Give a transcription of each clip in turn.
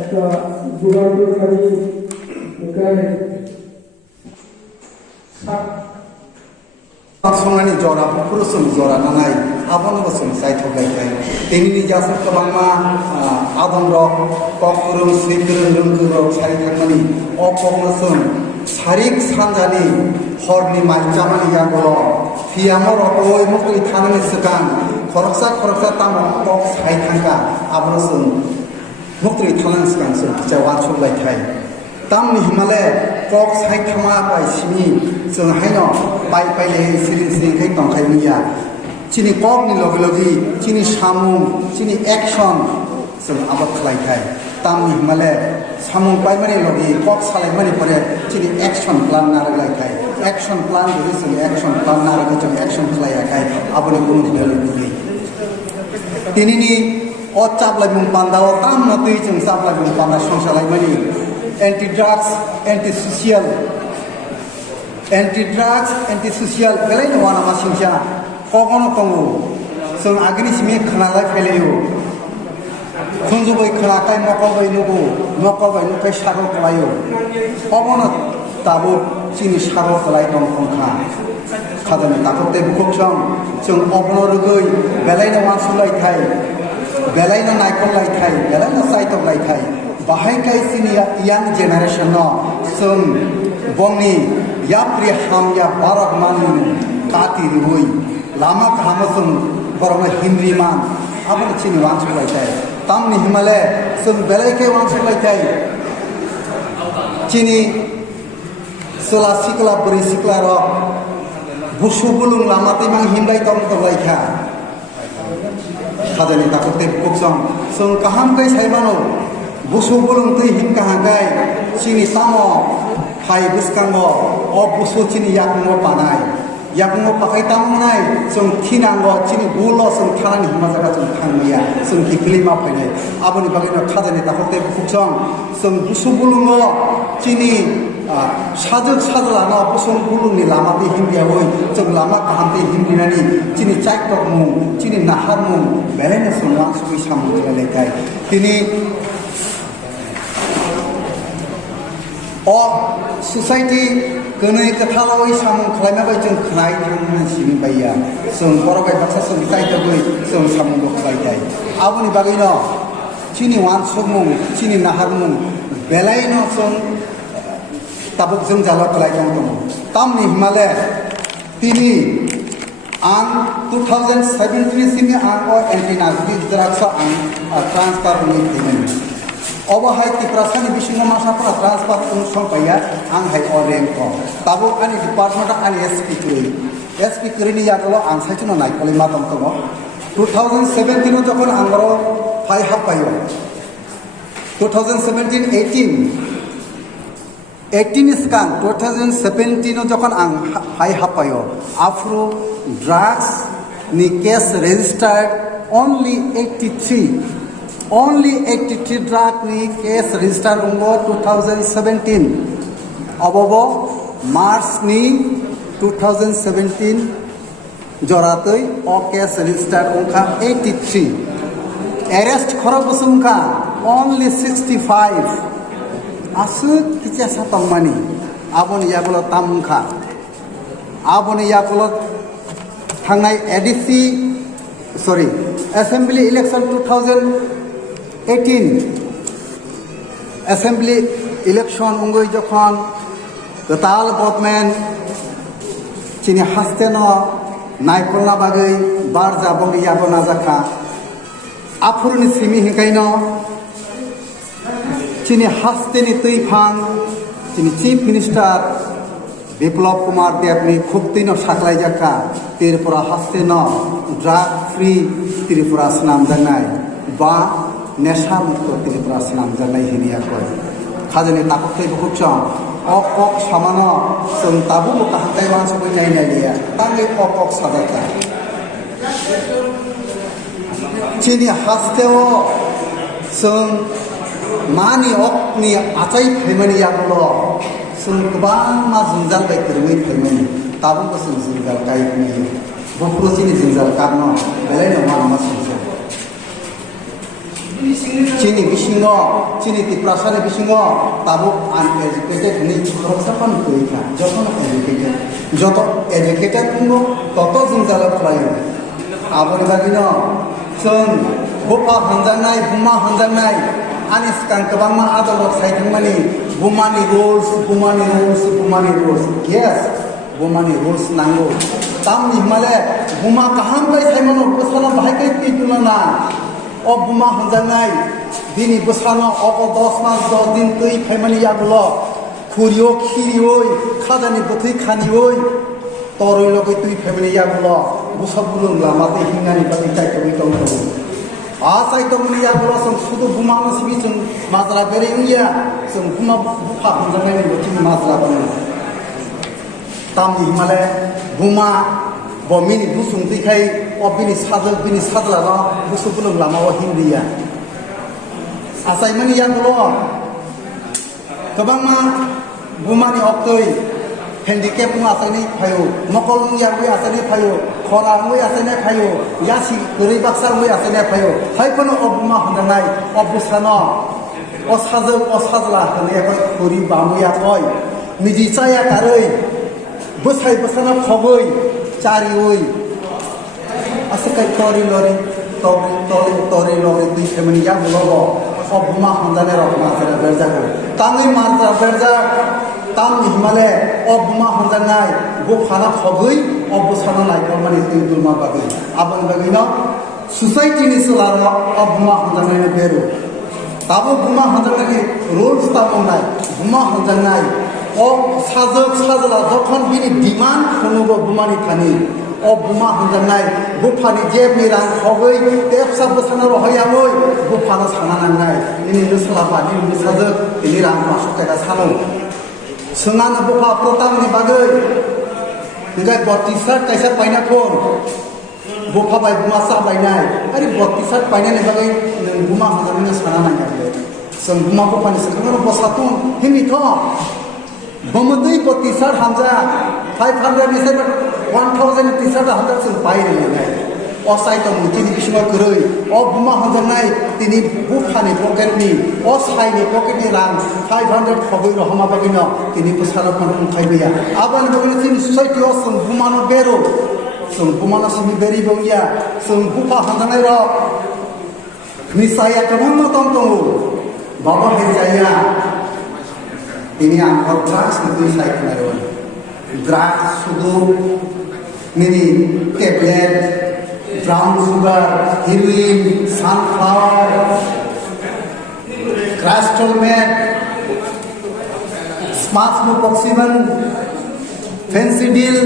একটা যুগান্তকারী संनानै जरा पुरुषों जरा नानाय आबन बसों साइथो गायथाय तेनि जासो गोबांमा आदम रक ककरुं स्निगुरुं रोंगुरं सारि थांनानै अकमसों सारिक सानजानि हरनि माइजामानि यागल फियामो रकय मकरि थानानै सिगां खरकसा ताम कक साइ थांगा आबनसों मकरि थानानै सिगां सों जावान सबायथाय तामनि हिमालय कक साइ थामा बाय सिनि जों हायनो पाइ ले सिरि खाय तंखाय मिया चिनि कक नि लगे लगे चिनि सामुं चिनि एक्शन जों आबाद खालायथाय तामनि हिमालय सामुं पाइ माने लगे कक सालाय माने परे चिनि एक्शन प्लान नारलायथाय एक्शन प्लान गरि जों एक्शन प्लान नारगो जों एक्शन खालायाखाय आबनि गुन दिले दुगि तिनिनि अ चापलाय मुं पान्दाव ताम नतै जों चापलाय मुं पान्दा संसालाय माने anti drugs anti social anti-drugs anti-social बेलाय नङा नामा सिंसा कगनो तंगो जों आगनि सिमे खोनालाय फैलायो खुंजुबै खोनाखाय मकबाय नुगो मकबाय नुखाय सारो खालायो कगनो ताबो चिनि सारो खालाय दं खंखा खादानि ताकते बुखसं जों अबनो रुगै बेलाय नङा सुलायथाय बेलाय न नायखलायथाय बेलाय न साइतलायथाय बाहायखाय चिनि यां जेनारेशन न जों बंनि याप्रि हाम या बारक मानु काति रुई लामा कामसों बरम हिंद्री मान आबन चिनि वांसलायथाय तामनि हिमालय जों बेलायखे वांसलायथाय चिनि सोला सिकला बुरि सिकला र बुसु बुलुं लामाते मां हिंदाय दं तलायखा खादानि ताकते बुकसं जों काहाम कै साइमानो बुसु बुलुं तै हिंका हागाय चिनि तामो हाय बुसकांगो अ बुसु चिनि याकुंगो पानाय याकुंगो पाखाय तामनाय जों थिनांगो चिनि बुलो जों थानानि हिमा जागा जों थांमिया जों किक्लिमा फैनाय आबनि बागैनो खाजानि ताकते फुकसं जों बुसु बुलुंगो चिनि साजोक साजलाना बुसु बुलुंनि लामाते हिमबियावै जों लामा काहामते हिमबिनानि चिनि चाइटक मुं चिनि नाहार मुं बेलायनो सोंवा सुबै सामुलायलायथाय तिनि सोसाइटी गनै कथालावै सामुं खालायनाबाय जों खोनाय थांनो सिबिबाया जों बरगाय बाक्सा जों जायतबै जों सामुंबो खालायथाय आबनि बागैनो चिनि वानसुमुं चिनि नाहारमुं बेलायनो जों ताबुक जों जाला खालायदों दङ तामनि हिमालय तिनि आं 2017 सिमनि आं एन्टि नार्कोटिक ड्राग्स आं ट्रान्सफार होनो अबहाय तिप्रासानि बिसिङाव मासाफोरा ट्रान्सफार संपाया आंहाय अरेंक ताबो आंनि डिपार्टमेन्टआ आंनि एसपि करिनि यागल आं साइटनो नायखलै मा दं 2017 जखन आंगरो फाइ हापायो 2017-18 सिगां 2017 जखन आं फाइ हापायो आफ्रो ड्राग्स नि case registered only 83 drug ni case register ungo 2017 abobo March ni 2017 joratoi o case register ungka 83 arrest khorobusumka only 65 asu kicha satongmani aboni yagulo tamungka aboni yagulo thangnai ADC Assembly election 2018 Assembly election ungoi jokhon total government chini hasteno naikolna bagai bar jabongi yabona jakha afurni simi hikaino chini hasteni tuifang chini chief minister Biplab Kumar দেবনি খুবতিন সাকলাই জাকা Tripura হাস্তেন drug free Tripura স্নাম জানাই বা নেশা মুক্ত ত্রিপুরা স্নাম জানাই হিনিয়া কয় খাজানি তাকতে বুকচং অকক সামান जों ताबु काहांताय मानसिखौ नायनायलिया तांगै अকক सादाता चिनि हास्तेव जों मानि अकनि आचाय फैमानि यागल जों गोबां मा जुंजाल बायदि फैमानि ताबु जों जुंजाल गायनि bopro chini jingjal karno belai no mana sungse chini bisingo chini tiprasani bisingo tabo uneducated ni khoroksapan koika joto educated kungo toto jingjal khlayo aboni bagino जों बुफा हांजानाय बुमा हांजानाय आनि सिगां गोबांमा आदालत सायखांमानि बुमानि रुल्स येस बुमानि रुल्स नांगौ तामनि माले बुमा काहामबाय सायमानो बोसानो बाहायकै पितुलना अ बुमा हांजानाय दिनि बोसानो अ 10 मास 10 दिन तै फायमानि याबुल खुरियो खिरियोय खाजानि बोथै खानियोय तोरई लगै तुई फेमिली याबुल बुसाबुलुं लामाते हिंगानि बागै चाइतोय दंगौ आ चाइतोमनि याबुल जों सुदु बुमानो सिबि जों माजरा बेरेंगिया जों बुमा बुफा हांजानायनि बोथिनि माजरा बनो तामनि माले बुमा बमिनि बुसुंतिखाय अबिनि साजला बुसुबुलुं लामाव हिंदिया आसायमनि याबुल गोबांमा बुमानि अक्तै handicap mu asani phayo mokol mu yawi asani phayo khora mu asani phayo yasi gori baksa mu asani phayo haipono obuma handanai obusano osazla hane ko khori bamu ya thoi miji chaya karoi busai busana khoboi chari oi asakai tori lori di family ya bulogo obuma handane rokma sera berjago tangi marta berja tam himale obuma hanjanai go khana khogoi obusana laikor mani tindulma bagai abon bagino society ni solaro obuma hanjanai ne beru tabo buma hanjanai rules tamonai buma hanjanai o sajla jokhon bini demand khonugo bumani thani o buma hanjanai bufani jebni rang khogoi tepsa busana rohoyamoi bufana sana nangai ini nuslaba ni musajak ini rang masuk taka sano Sengan buka protam ni bagai, juga buat t-shirt kaisa paina pun, buka bayi bumasa paina, hari buat t-shirt paina ni bagai, buma hantarnya sana nanya dia, seng buma buka ni sekarang buat satu, ini toh, bumudui buat t-shirt hamza, 500 ni saya 1000 t-shirt hamza seng paina ni, osai tu mungkin di semua kerui, buma hantarnya ini buka ni pocket ni, osai ni pocket ni rang, 500 khogoi rohama bagino tini pusara kon khaibeya aban bagino tin society osum bumano bero sum bumano simi beri bongya sum bupa handanai ro nisaya kanamma tongtongu baba hejaya tini angkor drugs itu sai kanaro drugs sudu mini tablet brown sugar heroin sunflower crystal meth Smartmopoxivan, Fencidil,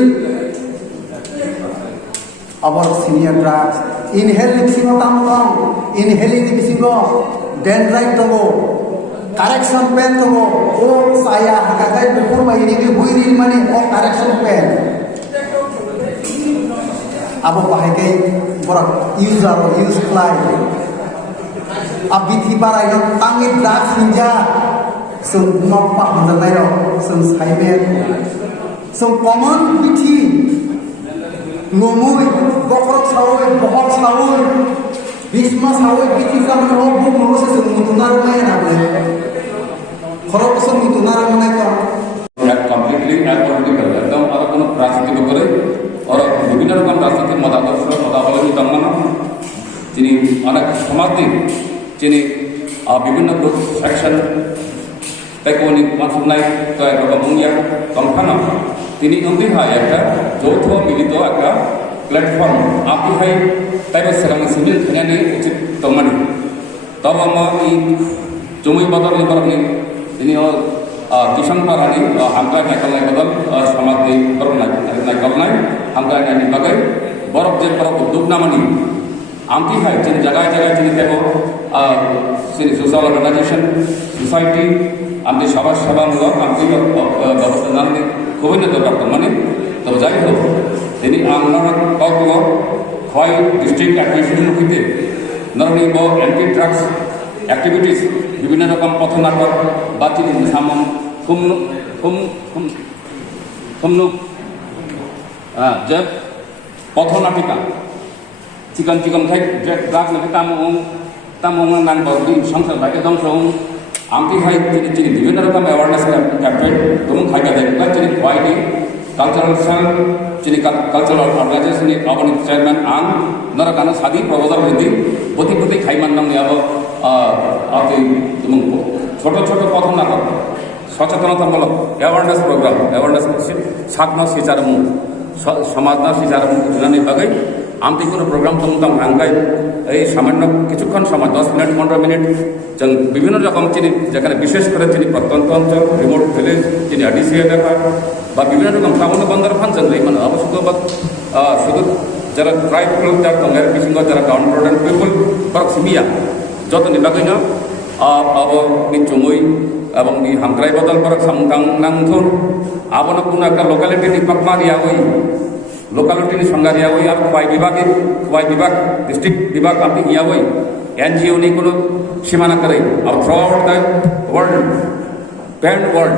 our senior drugs. Inhaling simotamtong, inhaling ibisingo, dendrite togo, correction pen togo, o saya hakakai before my ini buirin money o correction pen. Abo pahakai borak use fly. Abiti para yang tangi drugs hinja. Sung mampak mengenai sung saimen, sung common biti, ngomoi, bohong sawoi, bisma sawoi biti zaman robu ngurus sung mutunar mana nabe, korok sung mutunar mana kan? That completely apolitical. Adam ada kono prasiti kore, orang বিভিন্ন রকম রাজনৈতিক মতাদর্শ মতাবলী তন্মনা তিনি অনেক সমাজে তিনি বিভিন্ন group section Tekoni maksudnya kayak bergabung yang tongkana, ini undikai একটা যৌথ মিলিত একটা প্ল্যাটফর্ম আপনি হয় তাই সেরকম সিভিল খেলানি উচিত তমানি তবে আমার এই জমি বদল নিবারণী তিনি কিষাণ পারানি হামকা নাইকলনাই বদল সমাজ নাইকলনাই হামকা নাইনি বাগাই বরফ যে বরফ উদ্যোগ নামানি আমতি হয় যিনি জায়গায় জায়গায় যিনি দেব সোশ্যাল অর্গানাইজেশন সোসাইটি আমি সবার সেবামূলক আন্তরিক ব্যবস্থা জানানি খুবই দরকার মানে তো যাই হোক তিনি আমরা কখনো হয় ডিস্ট্রিক্ট অ্যাডমিনিস্ট্রেশন হইতে নরনি ব অ্যান্টি ড্রাগস অ্যাক্টিভিটিস বিভিন্ন রকম পথনাটক বা তিনি সামন খুমনু যে পথনাটিকা চিকন চিকন খাই ড্রাগ নাকি তামুং নান বি সংসার বাইকে ধ্বংস আমতি খাই তিনি বিভিন্ন রকম অ্যাওয়ারনেস ক্যাম্পেইন এবং খাইকা দেখবা তিনি খোয়াইনি কালচারাল সেল তিনি কালচারাল অর্গানাইজেশনनि aboni চেয়ারম্যান আন নরকানো সাদি প্রবদার হইদি প্রতি প্রতি খাইমান নামনি আবো এবং ছোট ছোট পথনাটক সচেতনতামূলক অ্যাওয়ারনেস প্রোগ্রাম অ্যাওয়ারনেস সাতমা সিচারমু সমাজনা সিচারমু জুনানি বাগৈ আমতি কোনো প্রোগ্রাম তমতাম রাঙ্গাই এই সামান্য কিছুক্ষণ সময় 10 মিনিট 15 মিনিট जों বিভিন্ন রকম চিনি যেখানে বিশেষ করে চিনি প্রত্যন্ত অঞ্চল রিমোট ভিলেজ চিনি আডিসি এলাকা বা বিভিন্ন রকম টাউন বন্দর ফাংশন মানে অবশ্য শুধু যারা ট্রাইব যারা দঙ্গের বিসঙ্গ যারা কাউন্টার পিপল ফরক সিমিয়া যত নিবাগৈন নি চুমুই এবং নি হামক্রাই বদল ফরক সামগাং নাংথুর আবনো কোনো একটা লোকালিটি নি পাকমা রিয়াগৈ লোকালিটি নি সংজ্ঞা রিয়াগৈ আর খোয়াই বিভাগ ডিস্ট্রিক্ট বিভাগ আপনি ইয়াগৈ NGO ni কোনো সীমানা করে আর throughout the world band world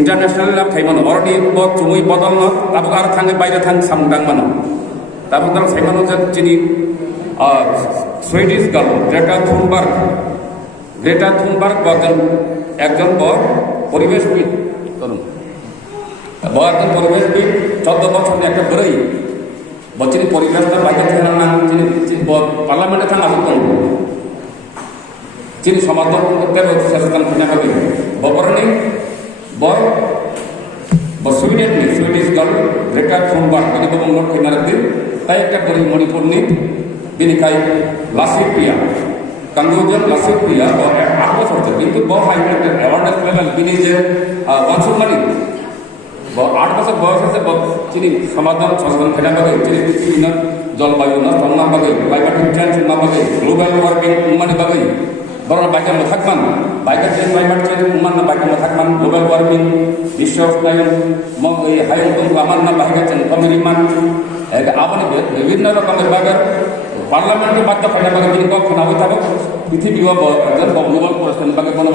international love খাই মানো অরনি বক চুমুই বদল ন তারপর আর থাঙ্গে বাইরে থাং সামদাং মানো তারপর তার সাইমানো যে চিনি সুইডিশ গার্ল গ্রেটা থুনবার্গ একজন পরিবেশবিদ তরুণ একজন পরিবেশবিদ 14 বছরের একটা বড়ই বচিনি পরিবেশটা বাইরে থাকার নাম চিনি পার্লামেন্টে থাকা আসতো চিনি সমাধান করতে সচেতন করতে হবে ববরণী সুইডিশ গার্ল গ্রেটা থুনবার্গ মানে বঙ্গল কিনারে তাই একটা বড়ি মণিপুরনি তিনি খাই লাসি প্রিয়া কাঙ্গুজন লাসি প্রিয়া 8 বছর কিন্তু বহু হাই অ্যাওয়ারনেস লেভেল তিনি যে ওয়ানসুমানি 8 বছর বয়স আছে চিনি সমাধান সচেতন খেলা বাগে চিনি পৃথিবীর জলবায়ু নষ্ট না বাগে ক্লাইমেটিক চেঞ্জ না বাগে গ্লোবাল ওয়ার্মিং মানে বাগে বড় বাইকের মধ্যে থাকবেন বাইকের চেঞ্জ ক্লাইমেট চেঞ্জ উমান না বাইকের মধ্যে থাকবেন গ্লোবাল ওয়ার্মিং বিশ্ব উষ্ণায়ন হাই আমার না বাইকের চেঞ্জ কমিরিমান আপনি বিভিন্ন রকমের বাগের পার্লামেন্টের বাধ্য ফাইনা বাগে তিনি কখন হয়ে থাকুক পৃথিবী একজন গ্লোবাল পরিস্থিতি বাগে কোনো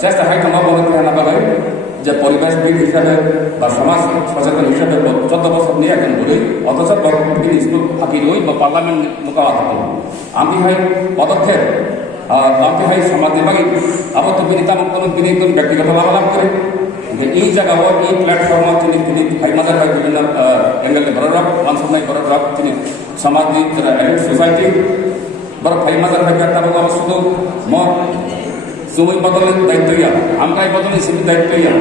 চেষ্টা হয় তোমার মনে থাকা বাগে যে পরিবেশবিদ হিসাবে বা সমাজ সচেতন হিসাবে 14 বছর নিয়ে একজন ঘুরে অথচ তিনি স্কুল ফাঁকি রই বা পার্লামেন্ট মোকাবা থাকুন আমি হয় পদক্ষেপ আমি হয় সমাজ বিভাগে আবার তো তিনি কোনো ব্যক্তিগত লাভ করে এই জায়গা এই প্ল্যাটফর্ম তিনি হাইমাজার হয় বিভিন্ন অ্যাঙ্গেলে বড় রাখ মানসম্মাই বড় রাখ তিনি সমাজ সোসাইটি বড় হাইমাজার হয় তারপর শুধু সুমই বদলের দায়িত্ব ইয়া আমরাই বদলে সেটি দায়িত্ব ইয়া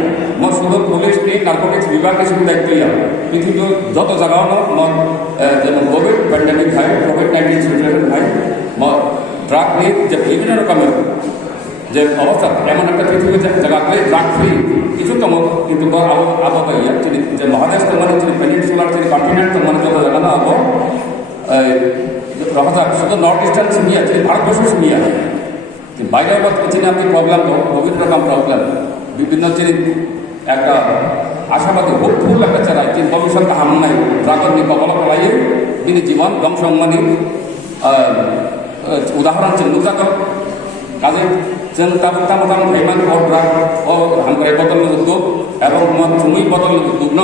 শুধু পুলিশ নি নার্কোটিক্স বিভাগের সেটি দায়িত্ব ইয়া পৃথিবীর যত জায়গাও যেমন কোভিড প্যান্ডেমিক হয় COVID-19 সিচুয়েশন হয় ড্রাগ নিয়ে যে বিভিন্ন রকমের যে অবস্থা এমন একটা পৃথিবীর জায়গাতে ড্রাগ ফ্রি কিছু কম কিন্তু আবহাওয়া ইয়া যে মহাদেশ মানে পেনিনসুলার কন্টিনেন্ট মানে যত জায়গা না আবো শুধু নর্থ ইস্টার্ন সিমিয়া ভারতবর্ষ সিমিয়া বাইরে চিনি আপনি প্রবলেম বিভিন্ন রকম প্রবলেম বিভিন্ন চিনি একটা আশাবাদী হোপফুল একটা চারাই চিনি ভবিষ্যৎ হাম নাই ড্রাগন নি কবল কলাই তিনি জীবন ধ্বংস মানে উদাহরণ চিনি নুজাগর কাজে जों ताम भाइमान ड्राग हांग्राय बदल उद्योग एवं चुमुई बदल उद्योग न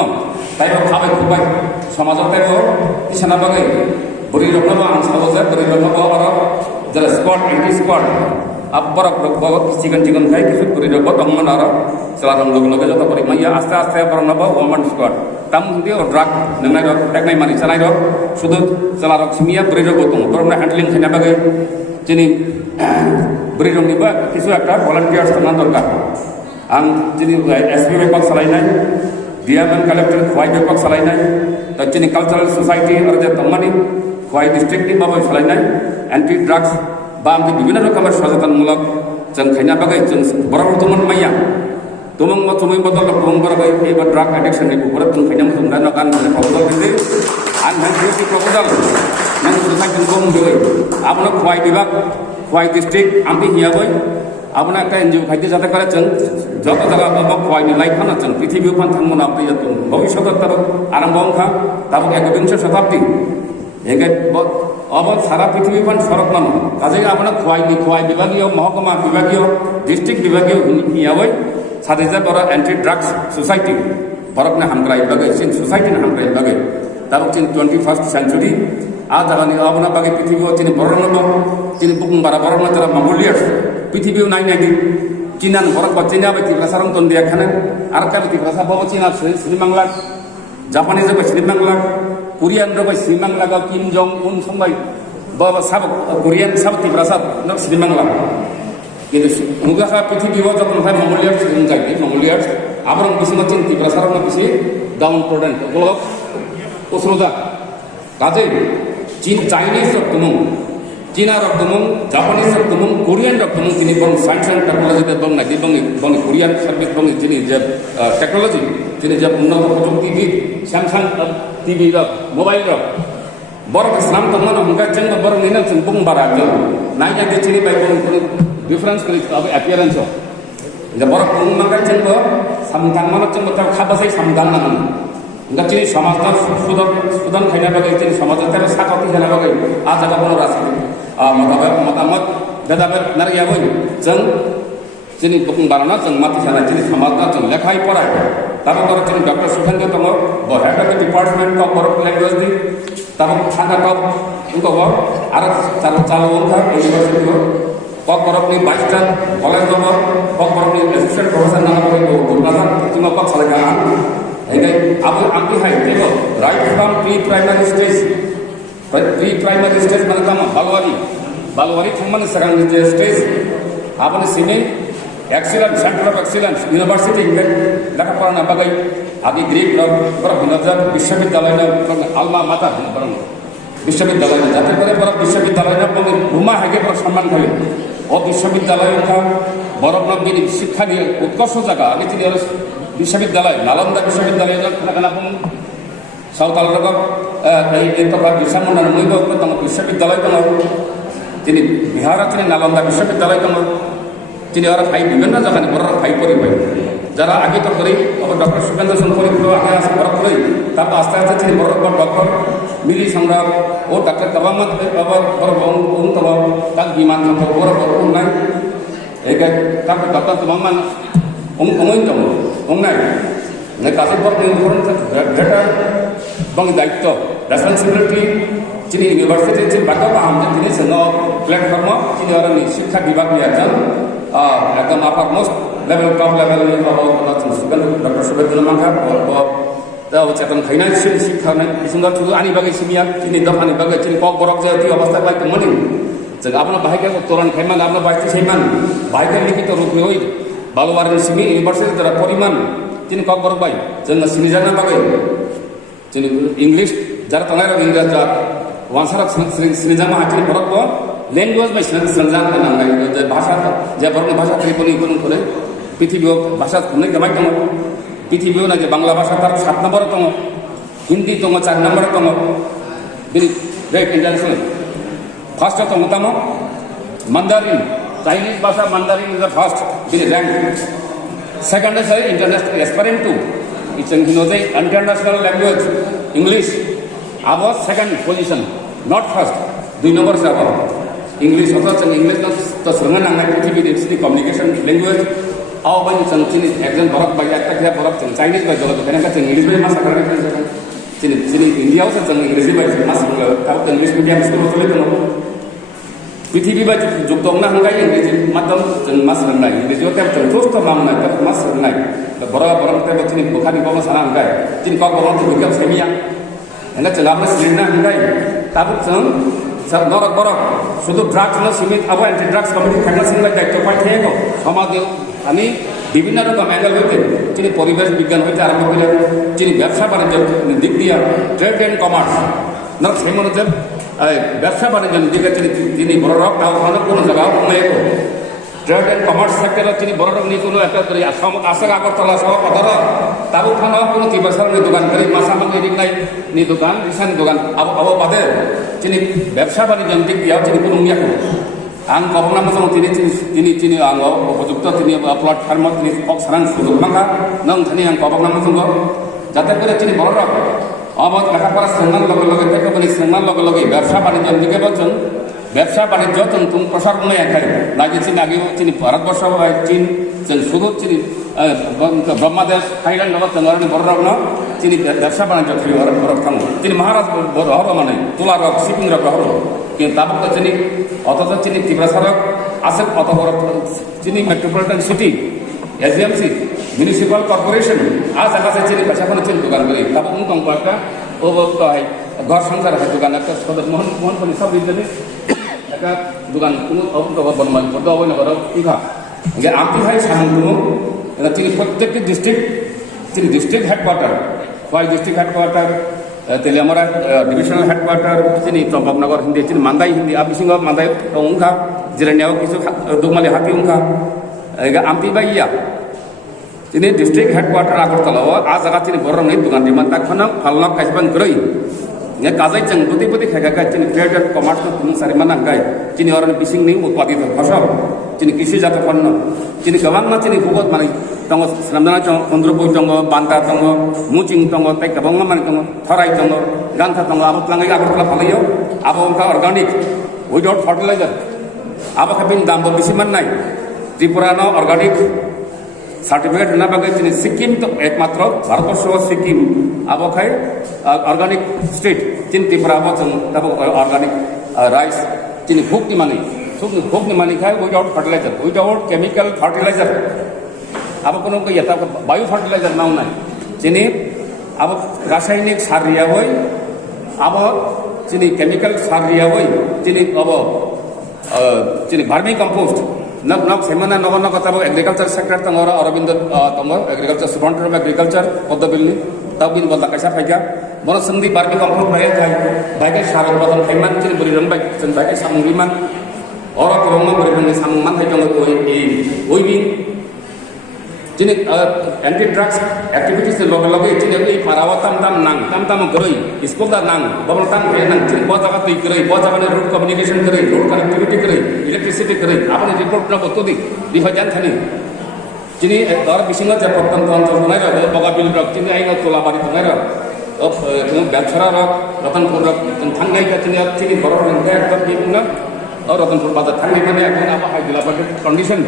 ताई खाबाय खुबाय समाज ताई इसाना बागै बुरी रखनबो आं साबो जे बुरी रखनबो आरो जरा स्क्वाड एंटी स्क्वाड अब बरक रखबो चिकन खाय किछु बुरी रखबो तमन आरो सला रंग लगे जत करि मैया आस्ते आस्ते बरनबो वुमेन स्क्वाड ताम दियो ड्राग नंनाय रक टेकनाय मानि सानाय रक शुद्ध सला रक सिमिया बुरी रखबो दं बरना हैंडलिंग खायना बागै जिनि बुरी रंगनिबो किछु एकटा भलान्टियार्स थाना दरकार आं जिनि एसपि बेकक सालायनाय डिएमएन कलेक्टर खवाय बेकक सालायनाय दा जिनि कालचाराल सोसाइटी आरो जे तमानि खवाय डिस्ट्रिक्टनि माबा सालायनाय एन्टि ड्राग्स बा आमनि विभिन्न रोखोमनि सचेतनमूलक जों खायना बागै जों बराबर तुमन माइया तुमंग म तुमई बदल तुमंग बराबर एबा ड्राग एडिक्शन नि ऊपर तुम खायना मुसुम दानो गान प्रपोजल दिदि आन हेल्थ प्रपोजल नों सोसाइटी को मुंगै आपनो खवाय विभाग खवाय डिस्ट्रिक्ट आमनि हियाबै आपनो একটা এনজিও খাইতে যাতে করে जों যত জায়গা পাবো খवायनि लाइफ फाना जों पृथ्वी फान थांमोन आपनि जतन भविष्यत तब आरम्भ अंखा तब 21 শতাব্দী एगे अब सारा पृथ्वी फान सरक मानो काजे आपनो खवाय विभागीय महकुमा विभागीय डिस्ट्रिक्ट विभागीय हियाबै साथै जा बरा एन्टी ड्राग्स सोसाइटी बरकने हामग्राय बागै सिन सोसाइटी ने हामग्राय बागै তারপর তিনি 21st century আজ জাগানি আপনার বাকি পৃথিবীও তিনি বড় নব তিনি বুকুং বারা বড় না যারা মঙ্গোলিয়াস পৃথিবীও নাই নাই চীনান বরক বা চীনা বাই তিব্রাসারং তন দিয়া খানে আর কাবি তিব্রাসা বাবু চীনা শ্রীবাংলা জাপানিজ বাই শ্রীবাংলা কোরিয়ান বাই শ্রীবাংলা গা কিম জং উন সংবাই বাবা সাব কোরিয়ান সাব তিব্রাসা নক শ্রীবাংলা কিন্তু মুগাখা পৃথিবীও যখন হয় মঙ্গোলিয়াস যাইতে মঙ্গোলিয়াস আবরং বিসিমা চীন তিব্রাসারং বিসি ডাউন প্রোডেন্ট ওগুলো উসরুদা কাজে চীন চাইনিজ রক্তমুং চীনা রক্তমুং জাপানিজ রক্তমুং কোরিয়ান রক্তমুং তিনি বং সায়েন্স অ্যান্ড টেকনোলজিতে বং নাকি বং কোরিয়ান সার্ভিস বং যিনি যে টেকনোলজি তিনি যে উন্নত প্রযুক্তিবিদ স্যামসাং টিভি মোবাইল বড় ইসলাম তখন হংকা চেন বড় নিনা চেন বুং বারা নাই নাকি চিনি বাই বং ডিফারেন্স করি অ্যাপিয়ারেন্স যে বড় বুং মাঙ্গা চেন সামদাং মানো চেন তার খাবাসাই সামদাং নানো Enggak ciri samatar sudan kayaknya bagai ciri samatar tapi sakati kayaknya bagai aja kapan orang asli matamat dadapat nari ya boy jeng ciri bukung barana jeng mati sana ciri samatar jeng lekai porai tapi kalau ciri Dr. Sukhandra tengok bahwa head of the department of corporate language di tapi sana kau untuk apa ada cara orang university ko kau korok ni baistan college ko kau korok ni assistant professor nama ko itu guna cuma kau salah Ini abu ambil hai, tengok right from pre-primary stage mana kamu balwari cuma sekarang ni stage apa ni sini excellent center of excellence university ini dah kapan apa gay adi Greek lor berhunazar Bishavidyalaya alma mater berang Bishavidyalaya jatuh pada berang Bishavidyalaya pun rumah hege berang samman kali oh Bishavidyalaya kan berang nabi ni শিক্ষা ni উৎকর্ষ জায়গা ini তিনি harus বিশ্ববিদ্যালয় নালন্দা বিশ্ববিদ্যালয় kenapa South Alabama itu kan bisa mengenai tentang বিশ্ববিদ্যালয় kan তিনি বিহার তিনি নালন্দা বিশ্ববিদ্যালয় kan তিনি orang ভাই বিভিন্ন জায়গায় বড় ভাই পরিবার যারা আগে তো করে আবার ডক্টর সুখেন্দ্র সিং পরিবার আগে আসে বড় করে তারপর আস্তে আস্তে তিনি বড় ডক্টর মিলি সংগ্রাম ও ডক্টর তবামত আবার বড় তবা তাক বিমান সংগ্রাম বড় বড় নাই এই তারপর doctor তবামান Ongin dong, ongnai. Nek kasih buat mengukur data, bang daito, responsibility. Cini university cini baca paham cini semua platform cini orang ni शिक्षा विभाग ni akan एकदम uppermost level top level ni kalau cini sukan Dr. Subedil mangkap bahwa tahu cetan financial शिक्षा ni sungguh tu ani bagai simia cini dap ani bagai cini kau borok jadi awasnya baik temenin. Jadi apa nak bahagia turun kaiman, apa nak bahagia seiman, bahagia ni kita rupiah Balwarin sini university tera poriman cini kok berbaik jangan sini jangan pakai cini English jar tangai Inggris jar wansara sini jangan hati berat kok language by sini jangan kenal lagi bahasa jar berbagai bahasa tripoli pun boleh pithibio bahasa kuning kemai tengok pithibio na Bangla bahasa tar 7 number tengok Hindi tengok 4 number tengok ini baik international first tengok tengok Mandarin Chinese bahasa Mandarin is the first in rank. Second is international Esperanto. It's an international language. English. Our second position, not first. 2 number above. English also English to serangan angai putih di sini communication language. Aw ban cini exam barak bagi akta dia barak Chinese bagi kalau kena kan English bagi masa kerja kan. Sini India also English bagi masa kalau English medium school boleh tu. পৃথিবী বা যুক্তং না হাঙ্গাই ইংরেজি মাধ্যম মাস রংনাই ইংরেজি ওতে terus তো মামনা তা মাস রংনাই বড় বড় তে বচিনি বুখারি বাবা সানা হাঙ্গাই চিন কক বড় তো বিজ্ঞান সেমিয়া এনা চলাবনা সিলিন্ডার হাঙ্গাই তাবু চং সব নরক বড় শুধু ড্রাগস না সীমিত আবার অ্যান্টি ড্রাগস কমিটি খানা সিংলাই দায়িত্ব পাই থেকো সমাজ আমি বিভিন্ন রকম অ্যাঙ্গেল হইতে তিনি পরিবেশ বিজ্ঞান হইতে আরম্ভ করে তিনি ব্যবসা বাণিজ্য দিক দিয়া ট্রেড এন্ড কমার্স না সেই মনে ব্যবসা বাণিজ্য দিকে তিনি বড় রক তাও কোনো জায়গাও নাই ট্রেড এন্ড কমার্স সেক্টরে তিনি বড় রক নিয়ে কোনো একটা করে আশা আগরতলা সহ কথা তাবো খানা কোনো তিবাসার দোকান করে মাসা মাঙ্গি দিক নাই নি দোকান রিসান দোকান আবো বাদে তিনি ব্যবসা বাণিজ্য দিক দিয়াও তিনি কোনো মিয়া করো আং কবনা মতো তিনি আং উপযুক্ত তিনি প্ল্যাটফর্ম তিনি কক সারান সুযোগ মাঙ্গা নং তিনি আং কবনা মতো যাতে করে তিনি বড় রক আমার লেখাপড়া শ্রেণার লগে পেট্রোপলি শ্রেণার লগে ব্যবসা বাণিজ্য দিকে বলছেন ব্যবসা বাণিজ্য তুমি প্রসার নয় একাই নাকি চীন আগেও তিনি ভারতবর্ষ চীন শুধু তিনি ব্রহ্মাদেশ থাইল্যান্ড লগত জঙ্গলনি বড় রক ন চিনি ব্যবসা বাণিজ্য থই হরক থামো চিনি মহারাজ বড় হর মানে তোলা রক শিপিং রক হর কিন্তু তাবক তো চিনি অথচ চিনি ত্রিপুরা সড়ক আছে অত বড় চিনি মেট্রোপলিটন সিটি এসডিএমসি মিউনিসিপাল কর্পোরেশন আজ আকাশে চিনি ব্যবসা কোনো চিনি দোকান করে তাবক মুখ একটা ও ঘর সংসার হয় দোকান একটা সদর মোহনপল্লী সব বিদ্যালয় একটা দোকান কোনো বর্তমান করতে হবে না বড় কি খা আমতি ভাই সামন্ত তিনি প্রত্যেকটি ডিস্ট্রিক্ট তিনি district headquarter Khowai district headquarter Teliamura divisional headquarter তিনি চম্পকনগর হিন্দি তিনি মান্দাই হিন্দি আবিসিংহ মান্দাই উংখা জিরানিয়াও কিছু দুগমালি হাতি উংখা আমতি ভাই ইয়া তিনি ডিস্ট্রিক্ট হেডকোয়ার্টার আগরতলা আজ জায়গা তিনি বড় নেই দোকান দিমান তাক ফালনাক কাইসবান গ্রই কাজাই जों প্রতি প্রতি খাইকা তিনি ট্রেড এন্ড কমার্স তিনি সারিমান নাঙ্গাই তিনি অরণ বিসিং নি উৎপাদিত ফসল তিনি কৃষিজাত পণ্য তিনি গোबां তিনি বহুত মানে দङ সামদানা দङ চন্দ্রপুর দङ বান্দা দङ মুচিং দङ তাই गोबां মানে দङ থরাই দङ গান্থা দङ আবো লাঙ্গাই আগরতলা ফালাইও আবো উনকা অর্গানিক উইদাউট ফার্টিলাইজার আবো খাবিন দাম বেশি মান নাই ত্রিপুরানো অর্গানিক সার্টিফিকেট না বাগে তিনি সিকিম তো একমাত্র ভারতবর্ষ সিকিম আবো খাই অর্গানিক স্টেট তিনি ত্রিপুরা আবো তাবো অর্গানিক রাইস তিনি ভুক্তি মানে ভুক্তি মানে খায় without fertiliser without chemical fertiliser আবো কোনো ইয়েতা বায়ু ফার্টিলাইজার নাও নাই তিনি আবো রাসায়নিক সার রিয়া হই আবো তিনি কেমিক্যাল সার রিয়া হই তিনি আবো তিনি ভার্মি কম্পোস্ট नग नग सेमना नग नग तब एग्रीकल्चर सेक्टर तंगोरा अरविंद तंगो एग्रीकल्चर सुबंटर में एग्रीकल्चर पद्दबिलनि तब बिन बल्ला कैसा फाइका बनो संदि बारबि कंफ्रम बाय जाय बायके साबल बदन फेमान चिन बुरि रंग बाय जों बायके सामुंगिमान अर करम बुरि रंग सामुंमान हाय दंग ओइबि जिनि एंटी ड्रग्स एक्टिविटीज लगे लगे जिनि ए पारावा ताम ताम गरई स्कूल दा नांग बबन ताम के नांग जिनि ब जगह तै गरई ब जगह रोड कम्युनिकेशन गरई रोड कनेक्टिविटी गरई इलेक्ट्रिसिटी गरई आपने रिपोर्ट न बतोदि बिहा जान थानि जिनि दर बिसिंग जे प्रतन तंत्र बनाय रे बगा बिल रक जिनि आइना तोलाबारि तनाय रे बेलछरा रक रतनपुर रक थांगाय का जिनि बर रंग एकदम बिन और रतनपुर बाजार थांगाय माने এখন आबा हाय दिला बाटे कंडीशन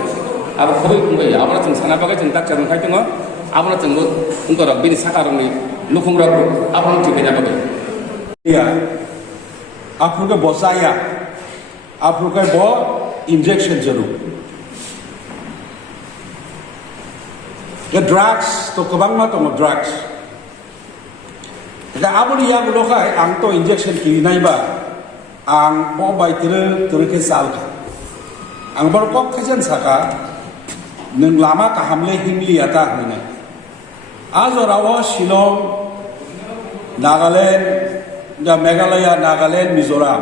अब खबै बुंबाय आबा जों साना बागै जों दाक्टर खाय दङ आबा जों उनकर बिनि साकारनि लुखुं रक आबा थिगै ना बागै या आपके बसाया आपके ब इंजेक्शन जरूर ड्रग्स तो गोबां मा दङ ड्रग्स दा आबनि या लोखाय आं तो इंजेक्शन किनायबा आं ब बायतिर के सालखा आं बर कक खैजन साका नों लामा काहामले हिमलियाता होनो आजराव शिलं नागालैंड दा मेघालया नागालैंड मिजोराम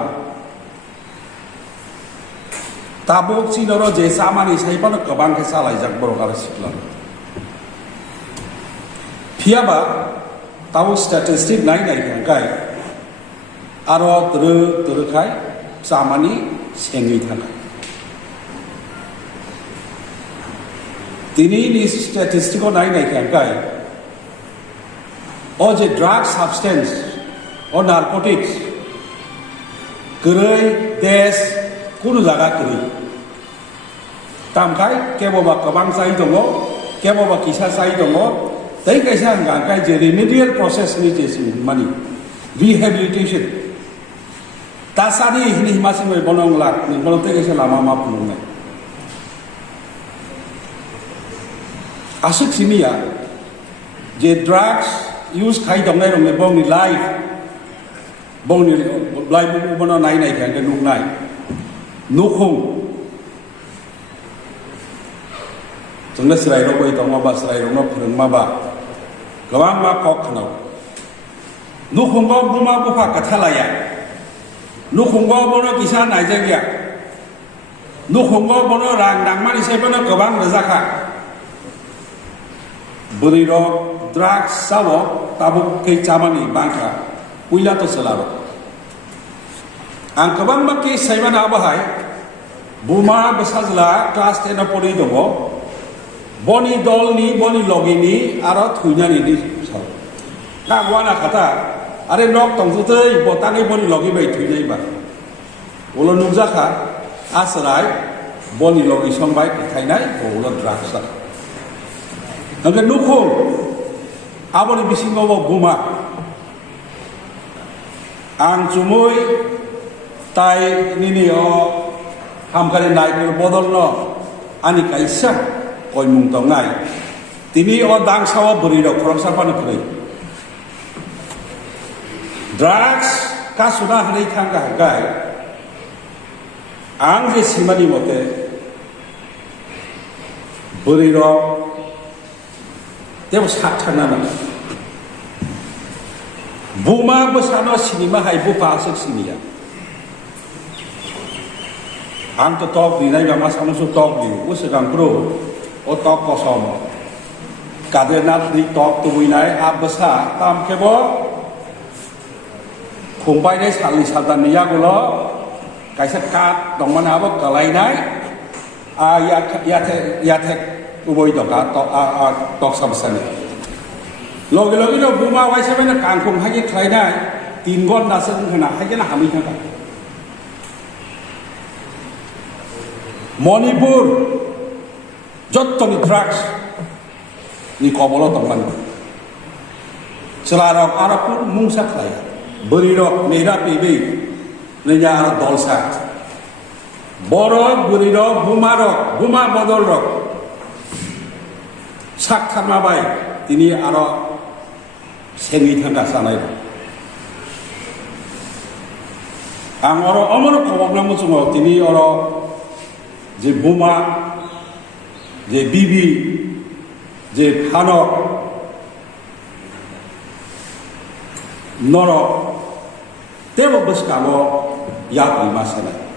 ताबुक चिनर जे सामानि साइबानो गोबां के सालायजाक बरक आरो सिख्ला फियाबा ताबुक स्टैटिस्टिक नाय खाय आरो खाय सामानि सेङै थानाय दिनैनि स्टैटिस्टिकआव नायखाय अ जे ड्राग साबस्टेंस अ नारकोटिक्स गरै देश कुनु जागा गरै तामखाय केबबा गोबां जाय दङ केबबा किसा जाय दङ दै कैसा गांखाय जे रिमेडियेल प्रसेसनि जे मानि रिहेबिलिटेशन तासानि हिनि हिमासिमै बनंला नोंबलते कैसा लामा मा फुलुंनाय आसुक सिमिया जे ड्रग्स यूज खाई दंनाय रंगे बंनि लाइफ बनो नाय खांगे नुनाय नुखुं जोंनो सिरायरो बै दङबा सिरायरो फोरोंमाबा गोबां मा कक खनाव नुखुंबा बुमा बुफा कथालाया नुखुंबा बनो किसा नायजागिया नुखुंबा बनो रां नांमानि साइबनो गोबां रोजाखा बरिर ड्राग्स सावो ताबुक कै चामानि बांखा उइला तो सलारो आं गोबां मा केस साइबाना बाहाय बुमा बेसाजला क्लास 10 परि दङ बनि दलनि बनि लगिनि आरो थुइनानि साव नागवाना खाता आरे नक तंजुतै बताङै बनि लगी बाय थुइनायबा उलो नुजाखा आसराय बनि लगी संबाय थाइनाय बौलो drugs Angkat nukung, apa ni bising ngomong buma, ang cumui, tai ini hamkari naik bodol no, ani kaisa, koi mungtong ngai, tini dang sawa beri do, kurang siapa ni beri. Drugs, kasuna hari kangkah gai, ang je simani mote, beri do, dia sakit nana. Buma besano sinima hai bu pasuk sinia. Ang to top di nai gama sama su top di, usekang pro, o top kosong. Kadang di top tu winai abesa tam kebo. Kung pai dai sali satan niya gulo, kaisa kat dong mana abok kalai nai, ya uboi doka tok samsani. Logi do buma wai sabe na kangkung haji trai nai, tinggon nasa kena haji na hami kata. Manipur, jotto ni drugs, ni kobolo teman. Selarang Arab pun mungsak saya. Berirok merah pibi, nenya dolsak. Borok berirok buma bodol rok. Sak karma baik, ini Arab seni tangga sana itu. Ang orang kawak namu semua, ini orang je buma, je bibi, je hanok, norok, tebo beskalo ya lima sana.